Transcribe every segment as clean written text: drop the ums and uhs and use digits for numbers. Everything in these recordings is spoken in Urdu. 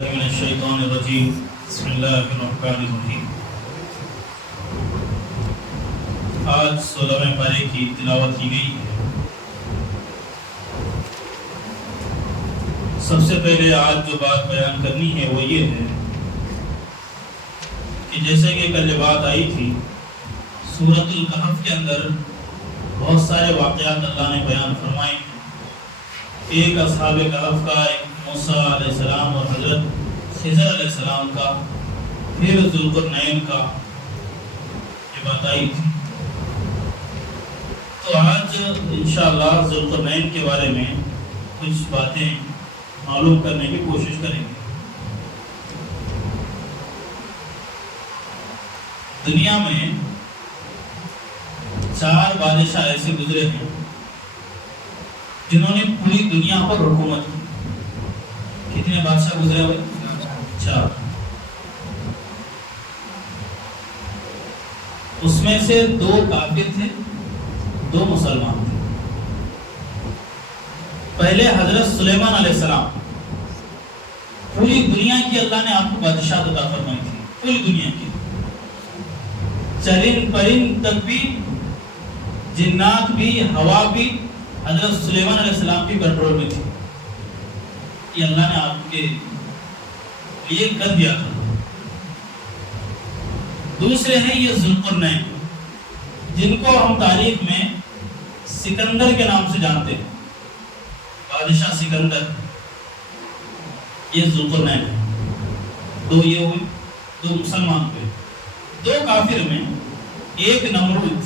من الشیطان الرجیم بسم اللہ الرحمن الرحیم۔ آج 16ویں پارے کی تلاوت کی گئی ہے۔ سب سے پہلے آج جو بات بیان کرنی ہے وہ یہ ہے کہ جیسے کہ کل بات آئی تھی، سورۃ الکہف کے اندر بہت سارے واقعات اللہ نے بیان فرمائے۔ ایک اصحاب کہف کا، ایک موسیٰ علیہ السلام اور حضرت خضر علیہ السلام کا، پھر ذوالقرنین کا، یہ بات آئی تھی۔ تو آج انشاءاللہ ذوالقرنین کے بارے میں کچھ باتیں معلوم کرنے کی کوشش کریں گے۔ دنیا میں 4 بادشاہ ایسے گزرے ہیں جنہوں نے پوری دنیا پر حکومت کی۔ کتنے بادشاہ گزرے ہوئے؟ 4۔ اس میں سے 2 کافر تھے، 2 مسلمان تھے۔ پہلے حضرت سلیمان علیہ السلام، پوری دنیا کی اللہ نے آپ کو بادشاہ عطا فرمائی تھی، پوری دنیا کی، چرند پرند تک بھی، جنات بھی، ہوا بھی حضرت سلیمان علیہ السلام کی کنٹرول میں تھی۔ یہ اللہ نے آپ کے لیے کر دیا تھا۔ دوسرے ہیں یہ ذوالقرنین، جن کو ہم تاریخ میں سکندر کے نام سے جانتے ہیں، بادشاہ سکندر، یہ ذوالقرنین ہے۔ 2 یہ ہوئے، 2 مسلمان ہوئے۔ 2 کافر میں ایک نمرود،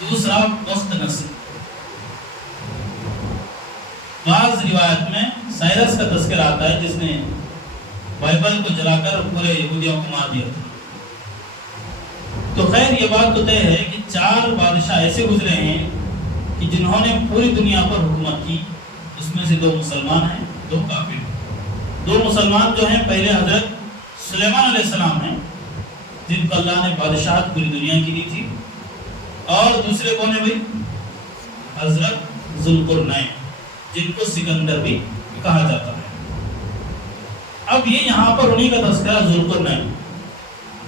دوسرا بخت نصر۔ بعض روایت میں سائرس کا تذکر آتا ہے جس نے بائبل کو جلا کر پورے یہودیوں کو مار دیا تھا۔ تو خیر یہ بات تو طے ہے کہ 4 بادشاہ ایسے گزرے ہیں کہ جنہوں نے پوری دنیا پر حکومت کی۔ اس میں سے 2 مسلمان ہیں، 2 کافر۔ 2 مسلمان جو ہیں پہلے حضرت سلیمان علیہ السلام ہیں، جن کو اللہ نے بادشاہت پوری دنیا کی دی تھی، اور دوسرے کون ہیں بھائی؟ حضرت ذوالقرنین، جن کو سکندر بھی کہا جاتا ہے۔ اب یہ یہاں پر انہی کا تذکرہ ذوالقرنین،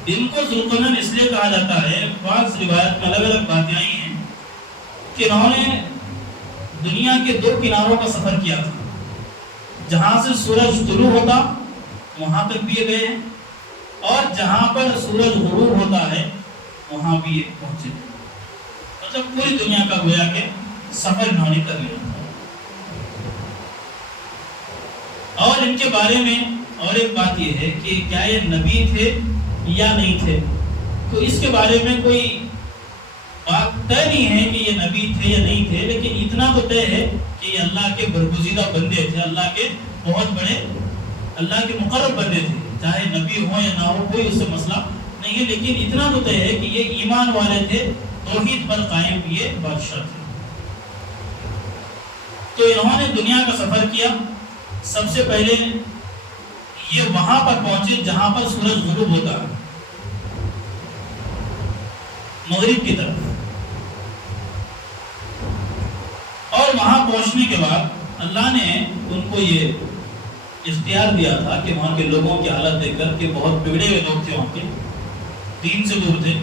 ان کو ذوالقرنین اس لیے کہا جاتا ہے، بعض روایت میں الگ الگ باتیں آئی ہیں کہ انہوں نے دنیا کے 2 کناروں کا سفر کیا تھا۔ جہاں سے سورج طلوع ہوتا وہاں تک بھی یہ گئے ہیں، اور جہاں پر سورج غروب ہوتا ہے وہاں بھی یہ پہنچے۔ مطلب پوری دنیا کا گویا کہ سفر انہوں نے کر لیا۔ اور ان کے بارے میں اور ایک بات یہ ہے کہ کیا یہ نبی تھے یا نہیں تھے، تو اس کے بارے میں کوئی بات طے نہیں ہے کہ یہ نبی تھے یا نہیں تھے، لیکن اتنا تو طے ہے کہ یہ اللہ کے برگزیدہ بندے تھے، اللہ کے بہت بڑے، اللہ کے مقرب بندے تھے۔ چاہے نبی ہو یا نہ ہو کوئی اس سے مسئلہ نہیں ہے، لیکن اتنا تو طے ہے کہ یہ ایمان والے تھے، توحید پر قائم یہ بادشاہ تھے۔ تو انہوں نے دنیا کا سفر کیا۔ سب سے پہلے یہ وہاں پر پہنچے جہاں پر سورج غروب ہوتا ہے، مغرب کی طرف، اور وہاں پہنچنے کے بعد اللہ نے ان کو یہ اختیار دیا تھا کہ وہاں کے لوگوں کی حالت دیکھ کر کہ بہت بگڑے ہوئے لوگ تھے، وہاں کے دین سے دور تھے،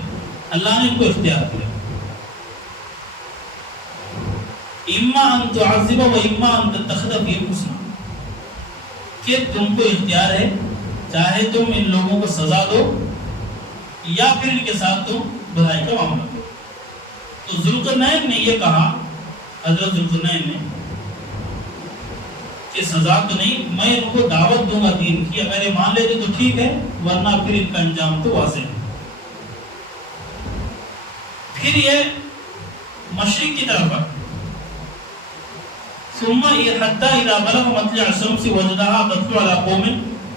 اللہ نے ان کو اختیار دیا، اما ان تعذب و اما ان تتخذ فیہم حسنا، کہ تم کو اختیار ہے، چاہے تم ان لوگوں کو سزا دو یا پھر ان کے ساتھ تم بھلائی کا معاملہ کرو۔ تو ذوالقرنین نے یہ کہا، حضرت ذوالقرنین نے، کہ سزا تو نہیں، میں ان کو دعوت دوں گا دین کی، اگر یہ مان لیتے تو ٹھیک ہے، ورنہ پھر ان کا انجام تو واضح ہے۔ پھر یہ مشرق کی طرف آئے، ثم حتى اذا بلغ مطلع الشمس وجدها تطلع على قوم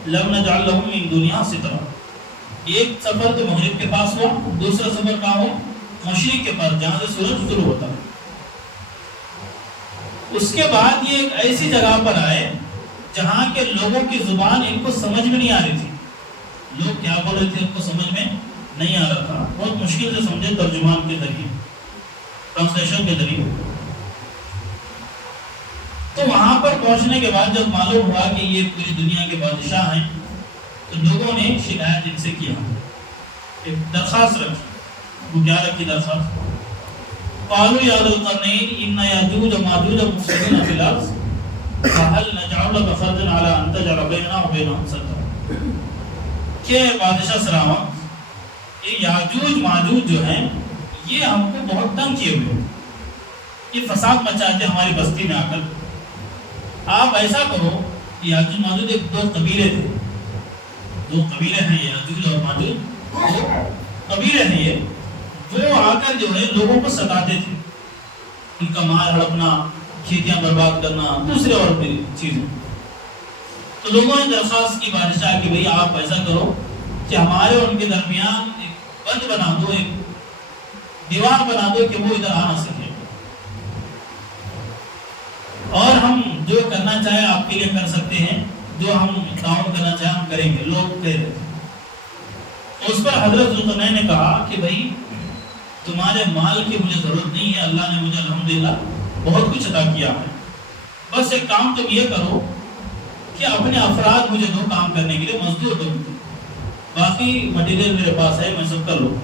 لم نجعل لهم من دنیا سترا۔ ایک سفر تو مغرب کے پاس ہوا، دوسرا سفر کہاں ہوا؟ مشرق کے پاس، جہاں سے سورج شروع ہوتا ہے۔ اس کے بعد یہ ایک ایسی جگہ پر آئے جہاں کے لوگوں کی زبان ان کو سمجھ میں نہیں آ رہی تھی، لوگ کیا بول رہے تھے ان کو سمجھ میں نہیں آ رہا تھا، بہت مشکل سے سمجھے ترجمان کے ذریعے، ٹرانسلیشن کے ذریعے۔ تو وہاں پر پہنچنے کے بعد جب معلوم ہوا کہ یہ پوری دنیا کے بادشاہ ہیں تو لوگوں نے شکایت ان سے کیا، ایک درخواست رکھی۔ وہ کیا رکھی درخواست؟ قالوا یا ذا القرنین ان یاجوج و ماجوج مفسدون فی الارض فهل نجعل لك خرجا على ان تجعل بیننا وبینہم سدا، کہ بادشاہ سلامت یہ یاجوج ماجوج جو ہیں یہ ہم کو بہت تنگ کیے ہوئے، یہ فساد مچاتے ہماری بستی میں آ کر، آپ ایسا کرو کہ یاجوج ماجوج ایک دو قبیلے تھے، دو قبیلے ہیں یاجوج اور ماجوج، دو قبیلے ہیں یہ، وہ آ کر جو ہے لوگوں کو ستاتے تھے، ان کا مال ہڑپنا، کھیتیاں برباد کرنا، دوسرے اور بھی چیزیں۔ تو لوگوں نے درخواست کی بادشاہ کہ بھئی آپ ایسا کرو کہ ہمارے اور ان کے درمیان ایک بند بنا دو، ایک دیوار بنا دو کہ وہ ادھر آ نہ سکے، اور ہم جو کرنا چاہے آپ کے لیے کر سکتے ہیں، جو ہم تعاون کرنا چاہے ہم کریں گے۔ لوگ کہہ رہے تھے۔ اس پر حضرت ذوالقرنین نے کہا کہ بھئی تمہارے مال کی مجھے ضرورت نہیں ہے، اللہ نے مجھے الحمدللہ بہت کچھ عطا کیا ہے، بس ایک کام تم یہ کرو کہ اپنے افراد مجھے دو کام کرنے کے لیے، مزدور دو، باقی مٹیریل میرے پاس ہے، میں سب کر لوں۔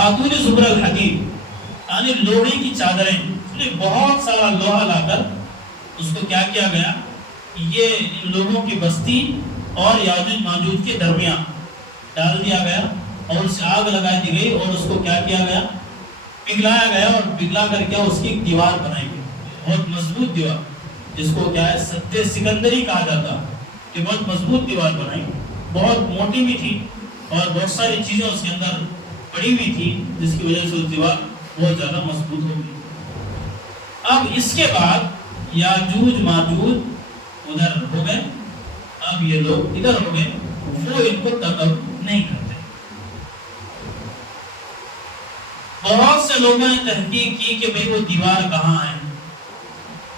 آتونی زبر الحدید، یعنی لوہے کی چادریں، بہت سارا لوہا لا کر اس کو کیا کیا گیا، یہ ان لوگوں کی بستی اور یاجوج ماجوج کے درمیان ڈال دیا گیا، اور اس سے آگ لگا دی گئی، اور اس کو کیا کیا گیا، پگھلایا گیا، اور پگھلا کر کیا اس کی ایک دیوار بنائی گئی، بہت مضبوط دیوار، جس کو کیا ہے سد سکندری کہا جاتا، کہ بہت مضبوط دیوار بنائی، بہت موٹی بھی تھی اور بہت ساری چیزیں اس کے اندر پڑی ہوئی تھی، جس کی وجہ سے اس دیوار بہت زیادہ مضبوط ہو گئی۔ اب اس کے بعد یاجوج ماجوج ادھر ہو گئے، اب یہ لوگ ادھر ہو گئے، وہ ان کو تنگ نہیں کرتے۔ بہت سے لوگوں نے تحقیق کی کہ بھئی وہ دیوار کہاں ہے،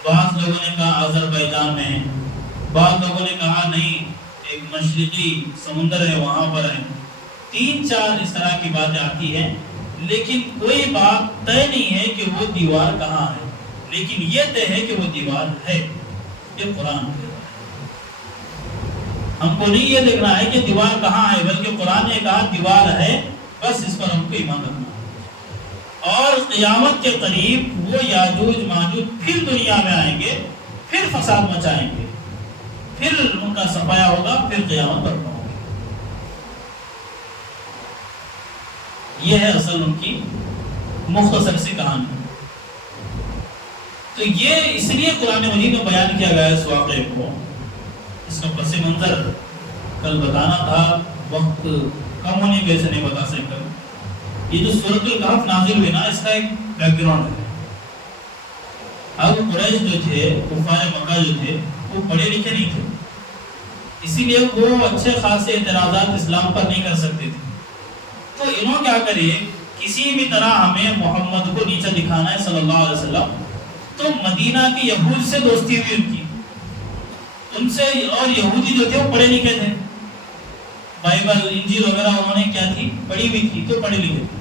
بعض لوگوں نے کہا آذربائیجان میں ہے، بعض لوگوں نے کہا نہیں ایک مشرقی سمندر ہے وہاں پر ہے، تین چار اس طرح کی باتیں آتی ہیں، لیکن کوئی بات طے نہیں ہے کہ وہ دیوار کہاں ہے، لیکن یہ طے ہے کہ وہ دیوار ہے، یہ قرآن ہے۔ ہم کو نہیں یہ دیکھنا ہے کہ دیوار کہاں ہے، بلکہ قرآن نے کہا دیوار ہے، بس اس پر ہم کو ایمان رکھنا ہے۔ اور قیامت کے قریب وہ یاجوج ماجوج پھر دنیا میں آئیں گے، پھر فساد مچائیں گے، پھر ان کا صفایا ہوگا، پھر قیامت برپا ہوگی۔ یہ ہے اصل ان کی مختصر سی کہانی۔ تو یہ اس لیے قرآن مجید میں بیان کیا گیا ہے اس واقعے کو، اس کا پس منظر کل بتانا تھا، وقت کم ہونے کی وجہ سے نہیں بتا سکتا۔ یہ جو سورۃ الکہف نازل ہوئی نا، اس کا ایک بیک گراؤنڈ ہے۔ اب قریش جو تھے، کفار مکہ جو تھے، وہ پڑھے لکھے نہیں تھے، اسی لیے وہ اچھے خاصے اعتراضات اسلام پر نہیں کر سکتے تھے۔ تو انہوں کیا کریے، کسی بھی طرح ہمیں محمد کو نیچا دکھانا ہے صلی اللہ علیہ وسلم، تو مدینہ کی یہود سے دوستی ہوئی ان کی، ان سے، اور یہودی جو تھے وہ پڑھے لکھے تھے، بائبل انجیل وغیرہ انہوں نے کیا تھی، پڑھی ہوئی تھی، تو پڑھے لکھے تھے۔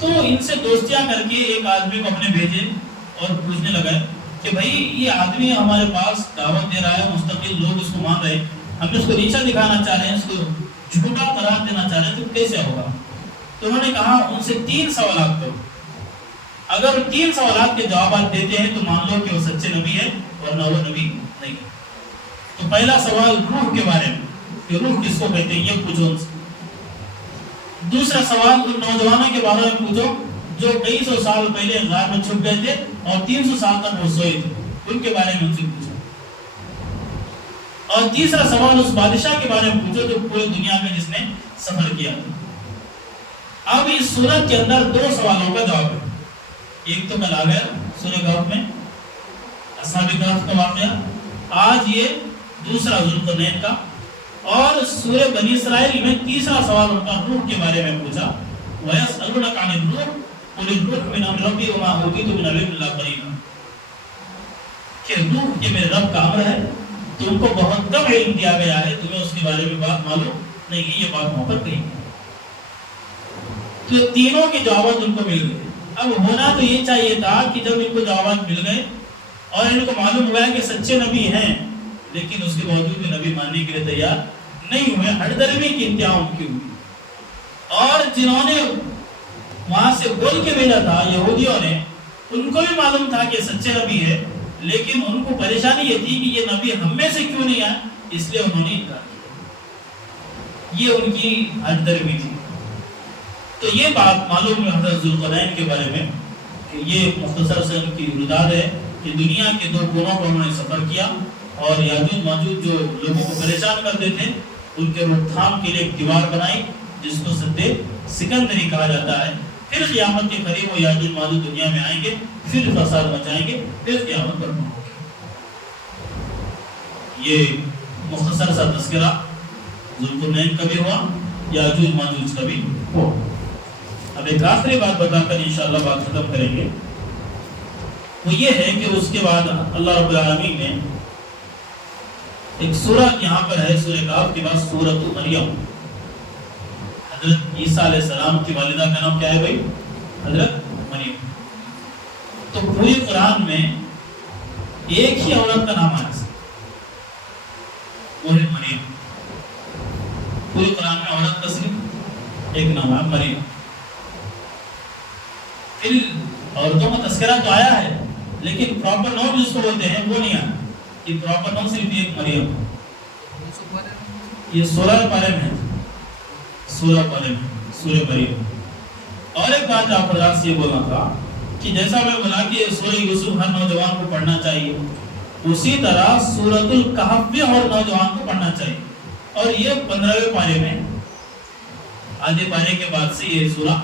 تو ان سے دوستیاں کر کے ایک آدمی کو اپنے بھیجے اور پوچھنے لگا کہ بھائی یہ آدمی ہمارے پاس دعوت دے رہا ہے، مستقل لوگ اس کو مان رہے ہیں، ہم اس کو نیچا دکھانا چاہ رہے ہیں، اس کو جھوٹا قرار دینا چاہ رہے ہیں، تو کیسے ہوگا؟ تو انہوں نے کہا ان سے 3 سوالات کرو، اگر 3 سوالات کے جوابات دیتے ہیں تو مان لو کہ وہ سچے نبی ہے، ورنہ وہ نبی نہیں۔ تو پہلا سوال روح کے بارے میں، کہ روح کس کو کہتے ہیں، یہ پوچھو ان سے۔ دوسرا سوال ان نوجوانوں کے بارے میں پوچھو جو کئی سو سال پہلے غار میں چھپ گئے تھے اور 300 سال تک وہ سوئے تھے، ان کے بارے میں ان سے پوچھو۔ اور تیسرا سوال اس بادشاہ کے بارے میں پوچھو جو پورے دنیا میں جس نے سفر کیا تھا۔ اب اس سورت کے اندر 2 سوالوں کا جواب ہے، ایک تو کل آ گیا سورہ کہف میں اصحاب کہف کا واقعہ، آج یہ دوسرا ذوالقرنین کا، اور سورہ بنی اسرائیل میں تیسرا سوال ان کا روح کے بارے میں پوچھا، وَيَسْأَلُونَكَ عَنِ الرُّوحِ قُلِ الرُّوحُ مِنْ أَمْرِ رَبِّي وَمَا أُوتِيتُم مِنَ الْعِلْمِ إِلَّا قَلِيلًا، کہ روح یہ میرے رب کا امر ہے، تم کو بہت کم علم دیا گیا ہے، تمہیں اس کے بارے میں بات معلوم نہیں ہے، یہ بات وہاں پر کہی۔ تو تینوں کے جوابات ان کو مل گئے۔ اب ہونا تو یہ چاہیے تھا کہ جب ان کو جوابات مل گئے اور ان کو معلوم ہوا ہے کہ سچے نبی ہیں، لیکن اس کے باوجود بھی نبی ماننے کے لیے تیار نہیں ہوئے، ہٹ درمی کی انتہا ان کی ہوئی۔ اور جنہوں نے وہاں سے بول کے بھیجا تھا یہودیوں نے، ان کو بھی معلوم تھا کہ سچے نبی ہے، لیکن ان کو پریشانی یہ تھی کہ یہ نبی ہم میں سے کیوں نہیں آیا، اس لیے انہوں نے انکار کیا۔ یہ ان کی ہٹ درمی تھی۔ تو یہ بات معلوم ہے حضرت ذوالقرنین کے بارے میں کہ یہ مختصر سے ان کی رداد ہے کہ دنیا کے دو کوڑوں پر انہوں نے سفر کیا، اور یاجوج ماجوج جو لوگوں کو پریشان کرتے تھے ان کے روک تھام کے لیے ایک دیوار بنائی جس کو سد سکندری کہا جاتا ہے۔ پھر قیامت کے قریب وہ یاجوج ماجوج دنیا میں آئیں گے، پھر فساد مچائیں گے، پھر قیامت برپا ہوگی۔ یہ مختصر سا تذکرہ ذوالقرنین کا بھی ہوا، یاجوج ماجوج کا بھی ہوا۔ اب ایک آخری بات بتا کر انشاءاللہ بات ختم کریں گے، وہ یہ ہے کہ اس کے بعد اللہ رب العالمین نے ایک سورہ یہاں پر ہے، سورہ کہف کے بعد سورۃ مریم۔ حضرت عیسیٰ علیہ السلام کی والدہ کا نام کیا ہے بھائی؟ حضرت مریم۔ تو پوری قرآن میں ایک ہی عورت کا نام آیا، وہ ہے مریم۔ پوری قرآن میں عورت کا صرف ایک نام ہے، مریم۔ پھر عورتوں کا تذکرہ تو آیا ہے، لیکن پراپر نام جس کو بولتے ہیں وہ نہیں آیا۔ یہ پراپر نام صرف ایک مریم، یہ سورہ پارے میں ہے، سورہ پارے میں، سورہ مریم۔ اور ایک بات آپ حضرات سے یہ بولنا تھا کہ جیسا میں بولا کہ سورہ یوسف ہر نوجوان کو پڑھنا چاہیے، اسی طرح سورۃ الکہف بھی ہر نوجوان کو پڑھنا چاہیے۔ اور یہ 15ویں پارے میں، آدھے پارے کے بعد سے یہ سورہ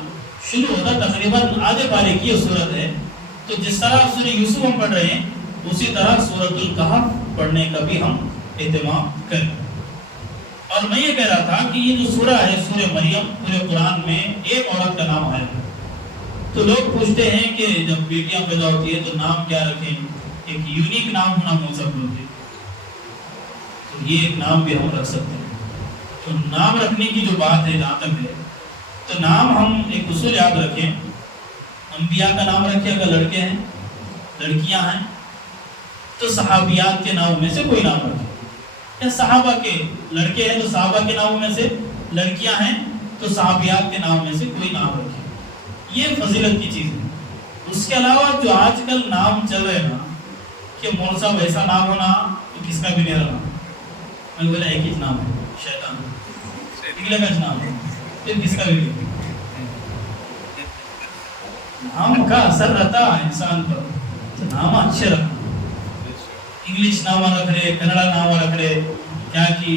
شروع ہوتا، تقریباً آدھے پارے کی یہ سورت ہے۔ تو جس طرح سورہ یوسف ہم پڑھ رہے ہیں، اسی طرح سورۃ الکہف پڑھنے کا بھی ہم اہتمام کریں۔ اور میں یہ کہہ رہا تھا کہ یہ جو سورہ ہے، سورہ مریم، پورے قرآن میں ایک عورت کا نام آیا ہے۔ تو لوگ پوچھتے ہیں کہ جب بیٹیاں پیدا ہوتی ہے تو نام کیا رکھیں؟ ایک یونیک نام ہونا موثر ہوتے، تو یہ ایک نام بھی ہم رکھ سکتے ہیں۔ تو نام رکھنے کی جو بات ہے جہاں تک ہے، تو نام ہم ایک اصول یاد رکھیں، انبیاء کا نام رکھیں اگر لڑکے ہیں، لڑکیاں ہیں تو صحابیات کے ناموں میں سے کوئی نام رکھیں، یا صحابہ کے لڑکے ہیں تو صحابہ کے ناموں میں سے، لڑکیاں ہیں تو صحابیات کے ناموں میں سے کوئی نام رکھیں۔ یہ فضیلت کی چیز ہے۔ اس کے علاوہ جو آج کل نام چل رہے نا کہ مول صاحب ایسا نام ہونا تو کس کا بھی نہیں رہنا، میں بولا ایک ہی نام ہے، شیطان نکلے کا نام ہے، پھر کس کا بھی نہیں۔ نام کا اثر رہتا ہے انسان پر، تو نام اچھے رکھنا۔ انگلش نامہ رکھ رہے، کنڑا نامہ رکھ رہے، کیا کی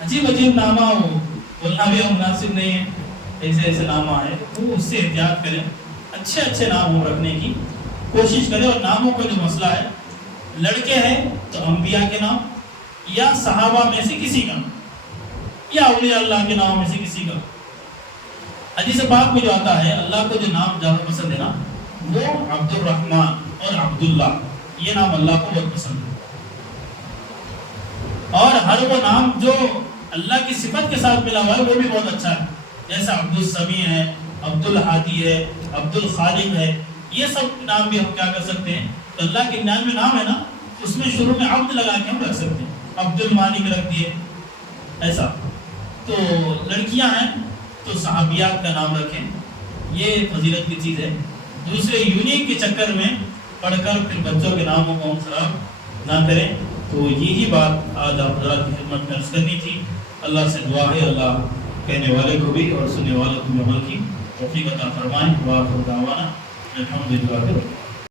عجیب عجیب نامہ ہو، بولنا بھی مناسب نہیں ہے، ایسے ایسے نامہ ہے، وہ اس سے احتیاط کریں، اچھے اچھے نام رکھنے کی کوشش کریں۔ اور ناموں کا جو مسئلہ ہے، لڑکے ہیں تو انبیاء کے نام، یا صحابہ میں سے کسی کا، یا اولیاء اللہ کے نام میں سے کسی کا۔ حدیث پاک میں جو آتا ہے، اللہ کو جو نام زیادہ پسند ہے نا، وہ عبد الرحمن اور عبداللہ، یہ نام اللہ کو بہت پسند ہے۔ اور ہر وہ نام جو اللہ کی صفت کے ساتھ ملا ہوا ہے وہ بھی بہت اچھا ہے، جیسا عبد السمیع ہے، عبد الحادی ہے، عبد الخالق ہے، یہ سب نام بھی ہم کیا کر سکتے ہیں۔ تو اللہ کے 99 نام ہے نا، اس میں شروع میں عبد لگا کے ہم رکھ سکتے ہیں، عبد المالک رکھ دیے ایسا۔ تو لڑکیاں ہیں تو صحابیات کا نام رکھیں، یہ فضیلت کی چیز ہے۔ دوسرے یونیک کے چکر میں پڑھ کر پھر بچوں کے ناموں کو ہم خراب نہ کریں۔ تو یہی بات آج آپ حضرات کی خدمت میں عرض کرنی تھی۔ اللہ سے دعا ہے اللہ کہنے والے کو بھی اور سننے والے کو بھی عمل کی توفیق عطا فرمائیں۔ وآخر دعوانا الحمدللہ۔